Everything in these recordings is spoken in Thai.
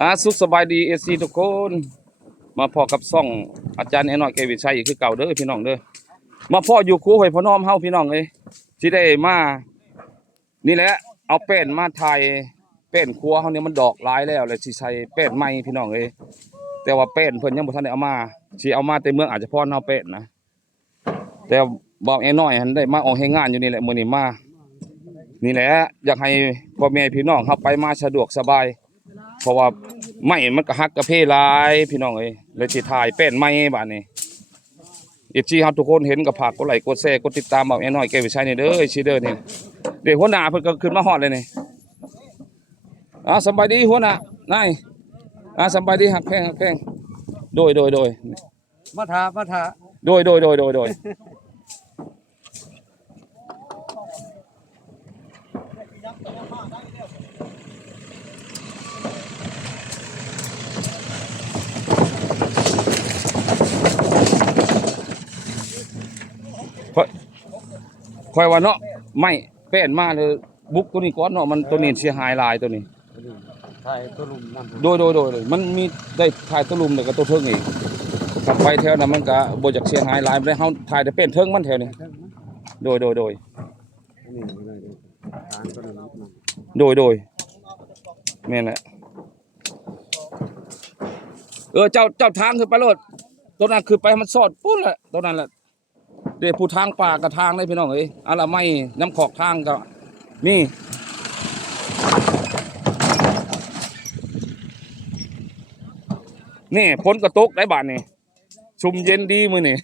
อ่าสุขสบายดีเอซีทุกคน มาพอกับซ่องอาจารย์แอน้อยเกวิชัยคือเก่าเด้อพี่น้องเด้อมาพ่ออยู่คูห้วยพะนอมเฮาพี่น้องเอ้ยสิได้มานี่แหละเอาแป้นมาถ่ายแป้นครัวเฮาเนี่ยมันดอกหลายแล้วแล้วสิใช้แป้นใหม่พี่น้องเอ้ยแต่ว่าแป้นเพิ่นยังบ่ทันได้เอามาสิเอามาแต่เมืองอาจจะพอเฮาแป้นนะแต่บอกแอน้อยหันได้มาออกให้งานอยู่นี่แหละมื้อนี้มานี่แหละอยากให้พ่อแม่พี่น้องเขาไปมาสะดวกสบาย เพราะว่าไม่มันก็ฮักกระเพหลายพี่น้องเอ้ยเลยสิถ่ายแป้นไม้บ้าดนี้อีจีเฮาทุกคนเห็นก็ฝากกดไหลกดแชร์กดติดตามเอาแอน้อยแกวิชัยนี่เด้อชีเด้อนี่เดี๋ยวหัวหน้าเพิ่นก็ขึ้นมาฮอดเลยนี่อ่าสบายดีหัวหน้านายอ่าสบายดีฮักแพงฮักแพงโดยโดยโดยมาทามาทาโดยโดยโดยโดยโดย ค่อยว่าเนาะไม่แป้นมาเลยบุกตัวนี้ก่อนเนาะมันตัวนี้เสียหายหลายตัวนี้ไทยตัวลุมน้ำโดยโดยโดยเลยมันมีได้ถ่ายตัวลุมแล้วก็ตัวเทิงอีกขับไปแถวนั้นมันก็บ่จากเสียหายหลายบ่ได้เฮาถ่ายแต่เป็นเทิงมันแถวนี้โดยโดยโดยนี่นี่ทางตัวนั้นโดยโดยแม่นแหละเออเจ้าเจ้าทางคือไปโลดตัวนั้นคือไปให้มันสอดปุ๊บแหละตัวนั้นแหละ เดี๋ยวผู้ทางป่ากับทางได้พี่น้องเอ้ยอะละไม่น้ำขอกทางก็นี่นี่พ้นกระตุกได้บาทนี่ชุมเย็นดีมือนี่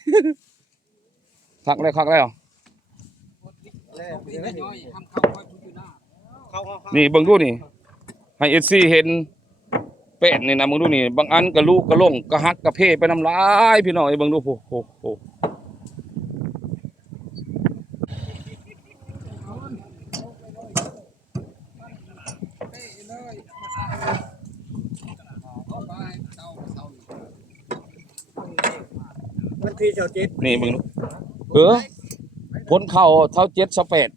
คักแล้วคักแล้วนี่เบิ่งดูนี่ ให้เอซีเห็นเป็ดนี่นะเบิ่งดูนี่ บางอันก็ลูกก็ลงก็หักก็เพไปน้ำลาย พี่น้องไอ้เบิ่งดูโอ้โหโอ้โห วัน ที่เจ้าจิตนี่เบิ่งดูเออพ้นเข่าเท่าเจ็ดสเปด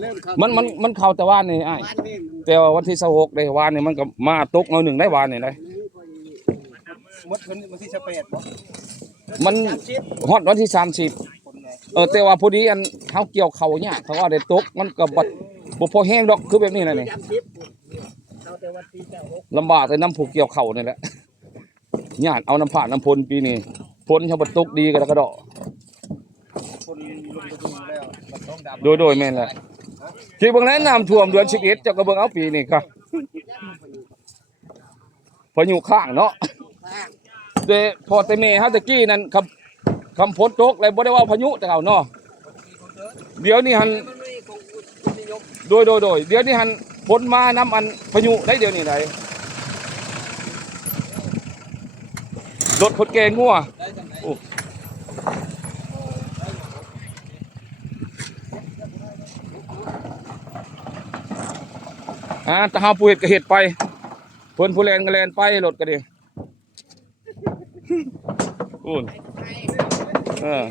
เริ่มมันมันมันเข่าแต่ว่านี่ไอ้ายบ้านนี่มันแต่ว่าวันที่สิบหกได้วานนี่มันก็มาตกเอาหนึ่งได้วานนี่เลยมดเพิ่นวันที่สเปดบ่มันสามสิบฮอดวันที่สามสิบคนไงเออแต่ว่าพอดีอันเฮาเกี่ยวเขาเนี่ยเขาว่าได้ตกมันก็บัดบ่พอแห้งดอกคือแบบนี้น่ะนี่สามสิบเราแต่วันที่เจ้าหกลำบากแต่น้ำผูกเกี่ยวเข่านี่แหละญาติเอาน้ำผ่านน้ำพลปีนี้ พลชาวบ้านตกดีกันแล้วก็ดอกคนลงไปดูแล้วมันต้องดำโดยโดยแม่นแหละที่เบิ่งนั้นน้ำท่วมเดือน11เจ้าก็เบิ่งเอาปีนี้ครับพายุข้างเนาะแต่พอแต่แม่เฮาตะกี้นั่นคำคำฝนตกแล้วบ่ได้ว่าพายุแต่เก่าเนาะเดี๋ยวนี้หันมันไม่คงนิยมโดยโดยโดยเดี๋ยวนี้หันฝนมาน้ำอันพายุได้เดี๋ยวนี้ได้ รถขนแกงงัวอ่าถ้าเฮาผู้เฮ็ดก็เฮ็ดไปเพิ่นผู้แลนก็แลนไปรถก็ดีอุ่นเออ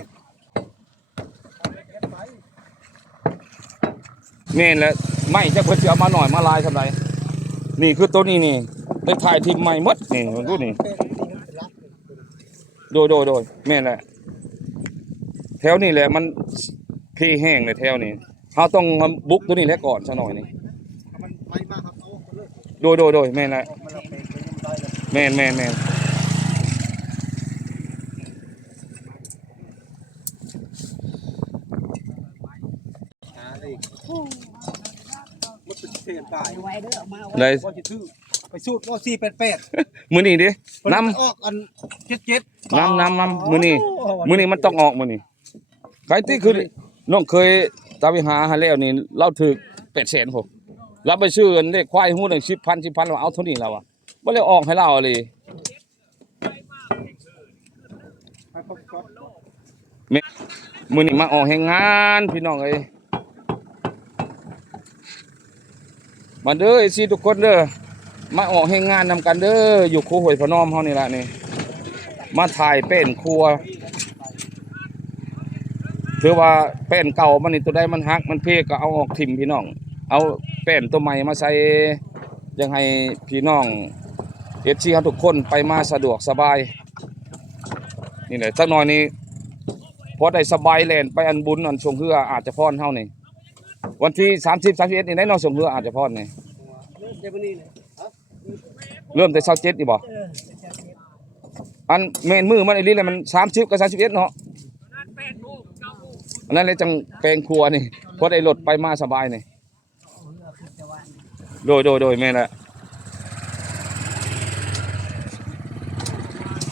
แม่นแหละไม่จักเพิ่นสิเอามาหน่อยมาลายทำไรนี่คือตัวนี้นี่ได้ถ่ายทิ้งใหม่มดนี่มันดูนี่ เป็นนี่มันเป็นรัก โดยโดยโดยแม่นแหละ แถวนี้แหละมันเพแห้งเลยแถวนี้เฮาต้องมาบุกตัวนี้แหละก่อนซะหน่อยนี่มันไม่มากครับเอาคนเลิกโดยโดยโดยแม่นแหละ มันเราเป็นเป็นได้เลยแม่นแม่นแม่นหาอีกมันเป็นเศษตายไว้เด้อเอามาเอาเลยว่าจะถือ ไปสูตรว่าสี่แปดแปดมื้อนี้ดิน้ออกอันเจ็ดเจ็ดำน้ำน้ำน้ำมื้อนี้มื้อนี้มันต้องออกมื้อนี้ใครที่คือน้องเคยตามไปหาหาแล้วนี่เราถึก800,000ผมเราไปซื้ออันเลขควายฮู้นึง10,000 10,000เราเอาเท่านี้แล้วอะบ่ได้ออกให้เราเลยให้ครบครบมื้อนี้มาออกแห่งงานพี่น้องเอ้ยมาเด้อไอ้สิทุกคนเด้อ มาออกแห่งงานนำกันเด้ออยู่คูหวยพนอมเฮานี่ละนี่ มาถ่ายเป็นครัวถือว่าแป้นเก่ามันนี่ตัวใดมันหักมันเพก็เอาออกทิ่มพี่น้อง เอาแป้นตัวใหม่มาใส่ยังให้พี่น้องเอฟซีครับทุกคนไปมาสะดวกสบาย นี่แหละสักหน่อยนี้พอได้สบายแลนไปอันบุญอันชงเฮืออาจจะพรเฮานี่วันที่30 31นี่ได้นอนชงเฮืออาจจะพรนี่ เดี๋ยววันนี้เลยเริ่มแต่27นี่บ่อันเมนมือมันไอ้นี่แหละมัน30กับ31เนาะอันนั้นเลยจังแปลงครัวนี่พอได้รถไปมาสบายนี่โดยโดยโดยแม่นแหละ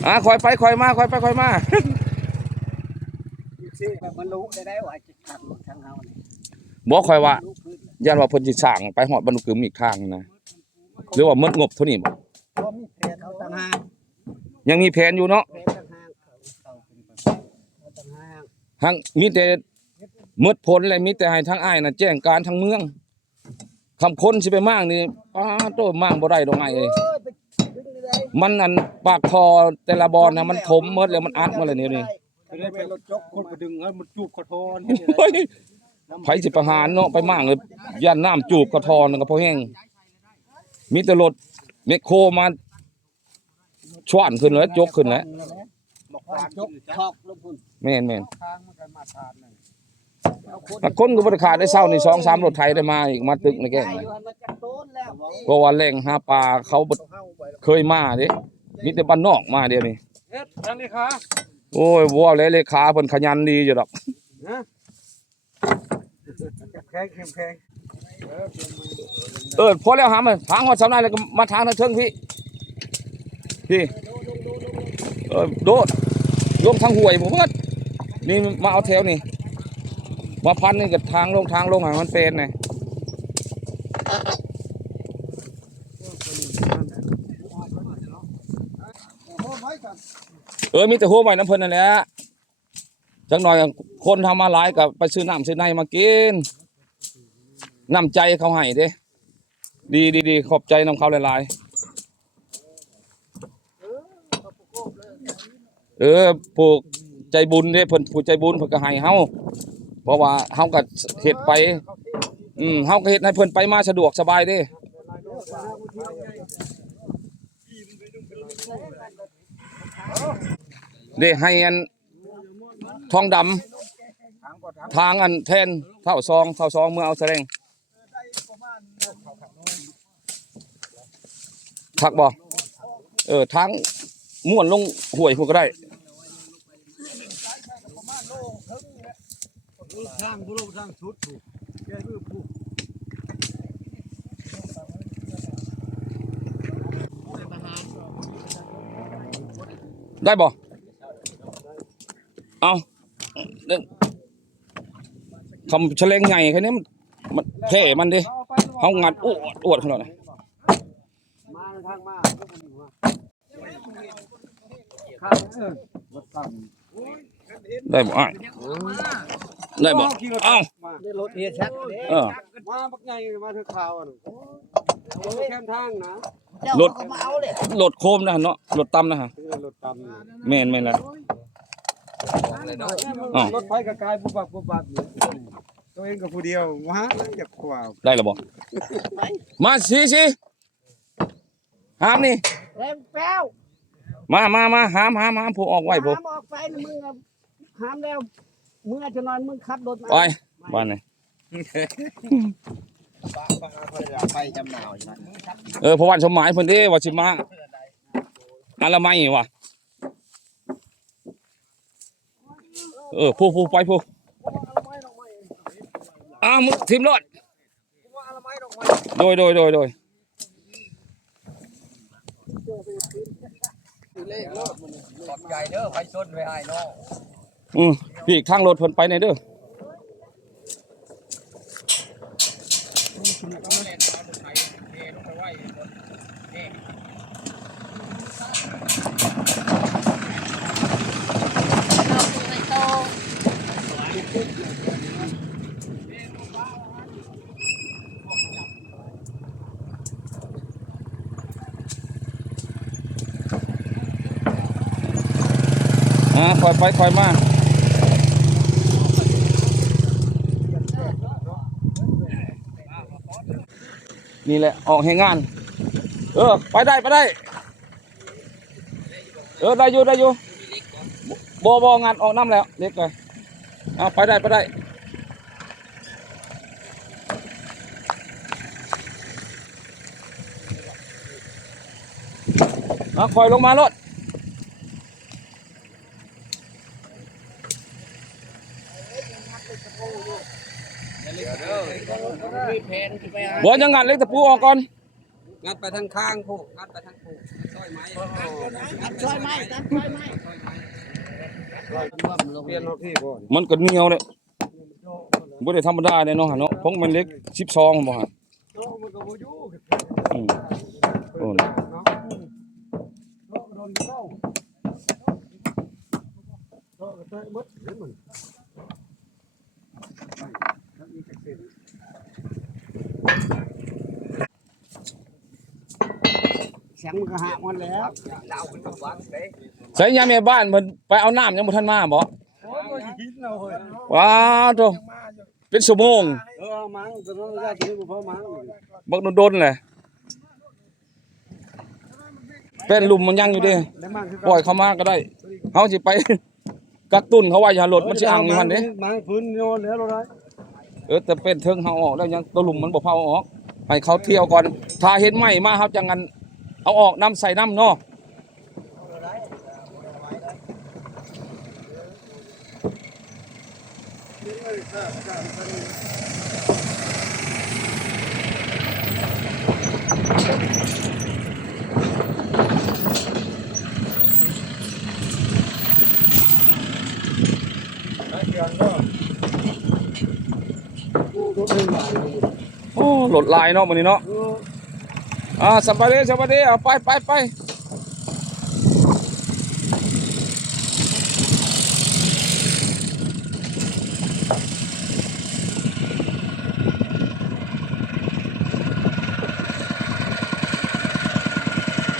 อะคอยไปคอยมาคอยไปคอยมาสิแบบมันรู้ได้ได้ว่าจะขับรถทางเฮานี่บอกคอยว่ารู้พื้นย่านว่าเพิ่นสิสร้างไปฮอดบรรลุกึมอีกทางนะหรือว่าหมดงบเท่านี้บ่ เพราะมีแผนเขาต่างหาก ยังมีแผนอยู่เนาะแผนต่างหากเขาเขาต่างหากทั้งมีแต่หมดผลและมีแต่ให้ทางอ้ายน่ะแจ้งการทางเมืองคำคนสิไปมั่งนี่ป้าโตมั่งบ่ได้ดอกไอ้เอ้ยโอ้ยไปดึงได้มันอันปากท่อแต่ละบอนน่ะมันถมหมดแล้วมันอัดหมดแล้วนี่นี่ไปได้ไปรถจกคนไปดึงให้มันจูบขอโทษโอ้ยไผสิประหารเนาะไปมั่งเลยย่านน้ำจูบกระทอนนก็พอแห้งมีแต่รถแมคโครมา ชวนขึ้นแล้วจกขึ้นแล้วบอกว่าจกชอกลงพุ่นแม่นแม่นทางมันก็มาทานนั่นเอาคนถ้าคนก็บริขาดได้เศร้านี่สองสามรถไถได้มาอีกมาตึกในแก่งไปเลยอยู่ให้มันจักโตนแล้วเพราะว่าแหล่งหาปลาเขาบ่เคยมาเด้มีแต่บ้านนอกมาเดียวนี่เฮ็ดทางนี้ค่ะโอ้ยวัวเลยเลขาเพิ่นขยันดีอยู่ดอกนะแข็งแข็งเออพอแล้วหามันทางฮอดสำนักแล้วก็มาทางทางเทิงพี่ พี่เออโดดลงทางห้วยผมเบิดนี่มาเอาแถวนี่มาพันนี่กับทางลงทางลงหามันเป็นไงเออมีแต่หัวใหม่น้ำเพิ่นนั่นแหละจังหน่อยคนทำมาหลายกับไปซื้อน้ำซื้อในมากินน้ำใจเขาให้เด้ดีดีดีขอบใจน้ำเขาหลายๆ เออผูกใจบุญเด้เพิ่นผู้ใจบุญเพิ่นก็ให้เฮาเพราะว่าเฮาก็เฮ็ดไป อืมเฮาก็เฮ็ดให้เพิ่นไปมาสะดวกสบายเด้เด้ให้อันทองดำทางอันแทนเท่าซองเท่าซองเมื่อเอาแสดงทักบ่เออทางม่วนลงห้วยพวกก็ได้ ทางผู้ลงทางชุดถูกแกคือผู้ได้บ่เอาเด้อคำแฉลงใหญ่แค่นี้มันมันแผ่มันดิเฮางัดอวดอวดขนาดไหนมาทางมาก็มันอยู่ว่าข้างเออรถต่ำได้บ่อ้าย ได้บ่เอ้ามาได้รถเฮียชักเออมาบักไงมาเถอะข่าวอะรถแคมทางนะรถมาเอาเลยรถโคมนะเนาะรถต่ำนะฮะรถต่ำแม่นแม่นแล้วอ้าวรถไฟกระกายบุบบับบุบบับอยู่ตัวเองกับผู้เดียวมาอยากขวาวได้แล้วบ่มาสิสิหามนี่แรงแป้วมามามาหามหามหามผู้ออกไว้ผู้ห้ามออกไปนะมึงอะห้ามแล้ว มึงอาจจะนอนมึงขับรถมาไปบ้านไหนไปจำหนาวอยู่นะเออเพราะวันสมหมายเพิ่นเด้ว่าสิมาอันละไม่วะเออผู้ผู้ไปผู้อ้าวมึงทีมรถโดยโดยโดยโดยขอบใจเด้อไฟชนไว้ให้น้องอืม พี่ข้างรถเพิ่นไปไหนเด้ออ่าคอยไปคอยมา นี่แหละออกให้งาน เออ ไปได้ไปได้ เออได้อยู่ได้อยู่บอบองานออกน้ำแล้วเล็กเลยเอาไปได้ไปได้เอาคอยลงมารถ บอยังงานเล็กตะปูออกก่อน งัดไปทางข้างผู้งัดไปทางผู้ซอยไม้งัดซอยไม้งัดซอยไม้เปลี่ยนรถพี่ก่อนมันก็เหนียวเลยบ่ได้ธรรมดาเลยเนาะหะเนาะพงมันเล็ก12บ่ฮะมันก็บ่อยู่อืมโอ้ยนาะโดนเข้าเออใส่หมด เห็นมันเสียงมันก็หักหมดแล้วดาวมันก็วังเด้ใส่ยามแม่บ้านเพิ่นไปเอาน้ำยังบ่ทันมาบ่โอ้ยหินเอาเฮ้ยว้าวโตเป็นชั่วโมงเออมังตอนนั้นได้กินบ่พอมังบักโดนๆแหละเป็นหลุมมันยังอยู่เด้ได้มังคือปล่อยเขามาก็ได้เฮาสิไปกักตุนเขาไว้อย่าหลดมันสิอังอยู่หั่นเด้มังพื้นโยนแล้วเราได้เออแต่เป็นเทิงเฮาออกแล้วยังตัวหลุมมันบ่เผาออกให้เขาเที่ยวก่อนถ้าเห็นไหม้มาเฮาจังงัน เอาออกน้ำใส่น้ำเนาะโอ้หลดลายเนาะมื้อนี้เนาะ อ่าสบายดีสบายดีเอาไปไปไป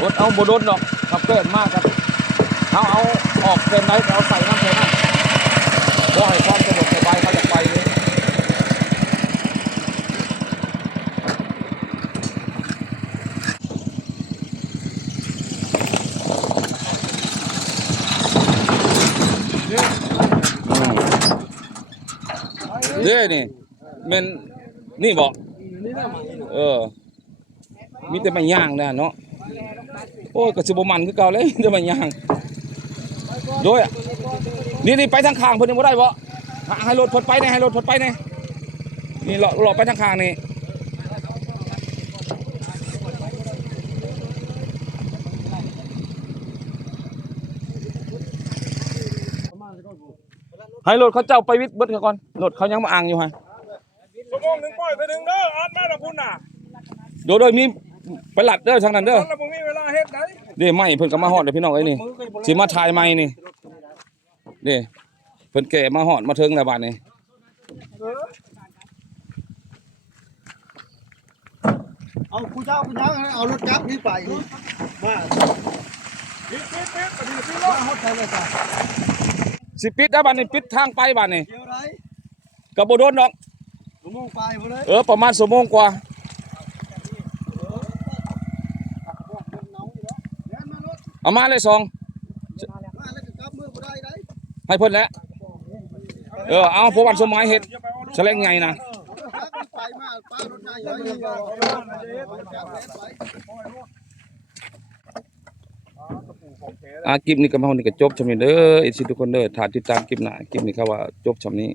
บดเอาบดดดอกขับเกินมากครับ เอาเอาออกเป็นไหนเอาใส่น้ำใส่น้ำก็ให้ความสะดวกสบายเขาจะไปเลย เด้ นี่แม่นนี่บ่นี่น่ะมังเออ มีแต่ไม้ย่างนะเนาะโอ้ยก็สิบ่มันคือเก่าเลยแต่มันย่างโดยนี่นี่ไปทางข้างเพิ่นยังบ่ได้บ่ให้ให้รถเพิ่นไปแน่ให้รถเพิ่นไปแน่นี่เลาะเลาะไปทางข้างนี่ ให้รถเขาเจ้าไปวิทย์เบิดเขาก่อนรถเขายังมาอ่างอยู่ฮะชั่วโมงหนึ่งปล่อยไปหนึ่งเด้ออ่านมาแล้วคุณน่ะโดยโดยมีไปหลัดเด้อทางนั้นเด้อตอนเราบ่มีเวลาเฮ็ดได้เด้ไม่เพิ่นก็มาฮอดเด้อพี่น้องเอ้ยนี่สิมาถ่ายไม่นี่เด้เพิ่นแก่มาฮอดมาถึงแล้วบาดนี้เอาผู้เจ้าผู้เจ้าเอารถจักรนี่ไปนี่มาปิดปิดปิดปิดปิดมาฮอดไทยเลยจ้ะ สิปิดแล้วบาดนี้ปิดทางไปบาดนี้เกี่ยวไรก็บ่โดนดอกผมมองไปบ่เลยเออประมาณชั่วโมงกว่าเดี๋ยวมารถเอามาเลยสองมาแล้วก็กลับมือบ่ได้ได้ให้เพิ่นแล้วเออเอาพวกวันสมัยเฮ็ดแสลงไงนะ ไปมาป้ารถนาย อาคลิปนี้ก็มาเฮานี่ก็จบชำนี้เด้ออีสิทุกคนเด้อถ้าติดตามคลิปหน้าคลิปนี้เขาว่าจบชำนี้